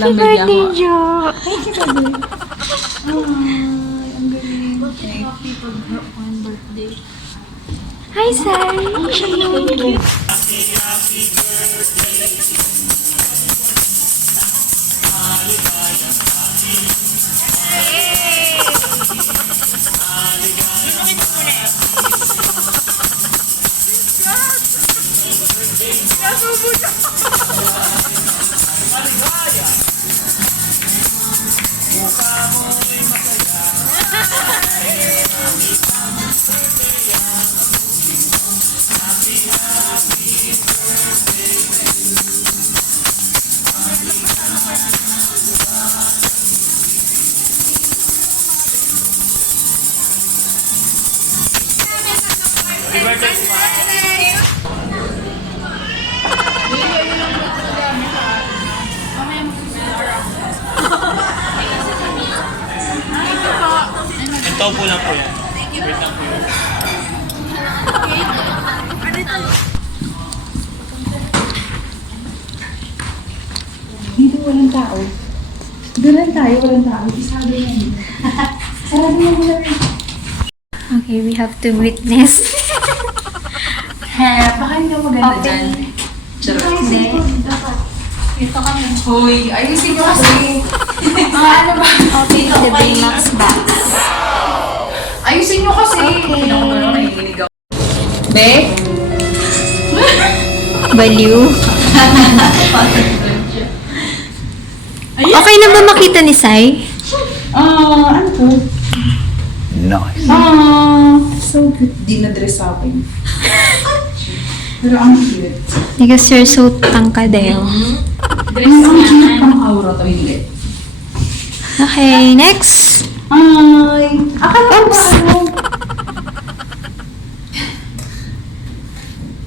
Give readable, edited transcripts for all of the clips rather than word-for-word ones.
Happy birthday, Jo! Thank you, baby. Ay, ang galing. Okay. Happy birthday. Hi, Sai! Ito po lang po yan. Wait lang po yun. Dito walang tao. Doon lang tayo, walang tao. Isado yan. Sarado mo muna rin. Okay, we have to witness. Baka hindi ako maganda dyan. Charot. Ito kami. Hoy, ayusin nyo kasi. Ano ba? Okay, the Baymax box. Ayusin nyo kasi. Okay. Nakikinig ako. Be? Baliw. Okay na ba makita ni Sai? Ano to? Nice. So cute. Di na-dress sa akin. Pero ang cute. Because you're so tangkadeo. Ang cute ang aura to, hindi. Okay, next. Ay! Akala ko ba ano?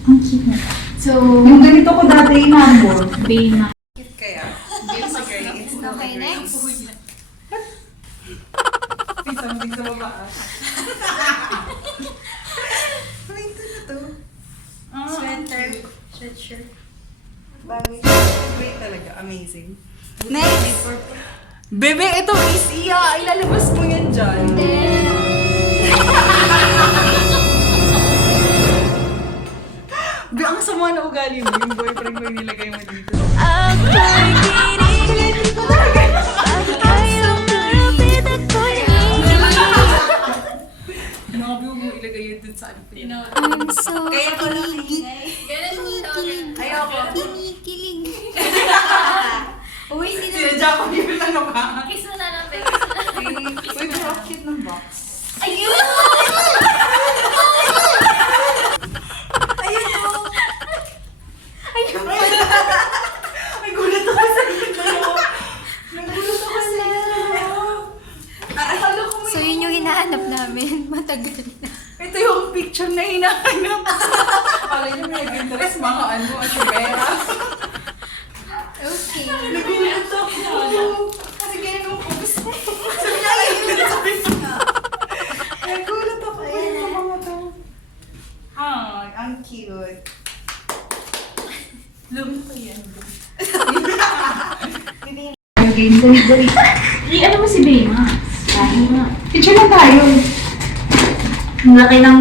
Ang cute na. So, yung ganito ko dati inambor. Baymax. Cute kaya. It's Okay, next. May something sa baba. Ano ito na to? Sweater. Sweatshirt. Bagay. Great talaga. Amazing. Next! Bebe, ito easy ah! Ilalabas mo yan dyan. Be, ang sama na ugali mo. Yung boyfriend mo yung nilagay mo dito. Grabe mo ilagay yun dun sa ano. I'm so Kaya ko lang kinikilig. Ayoko. Kinikilig. Uy, sinadya ko yun ano ba? Kiss mo na lang, babe. Uy, pero ang cute ng box. Ayun! Ayun o! Ayun! Ay, gulat ako sa inyo. Nagulat ako sa inyo. Akala ko may... So yun yung hinahanap namin. Matagal na. Ito yung picture na hinahanap. Akala niyo may nag-interest mga ano, asubera. Okay. Nagulat ako. Kasi ganyan mo pupus. Sabi niya, sabi niya. Nagulat ako. Ayun ang mga to. Ay, ang cute. Lumi ko yan. Game, dali. Ano mo si Baymax? Picture na tayo. Ang laki ng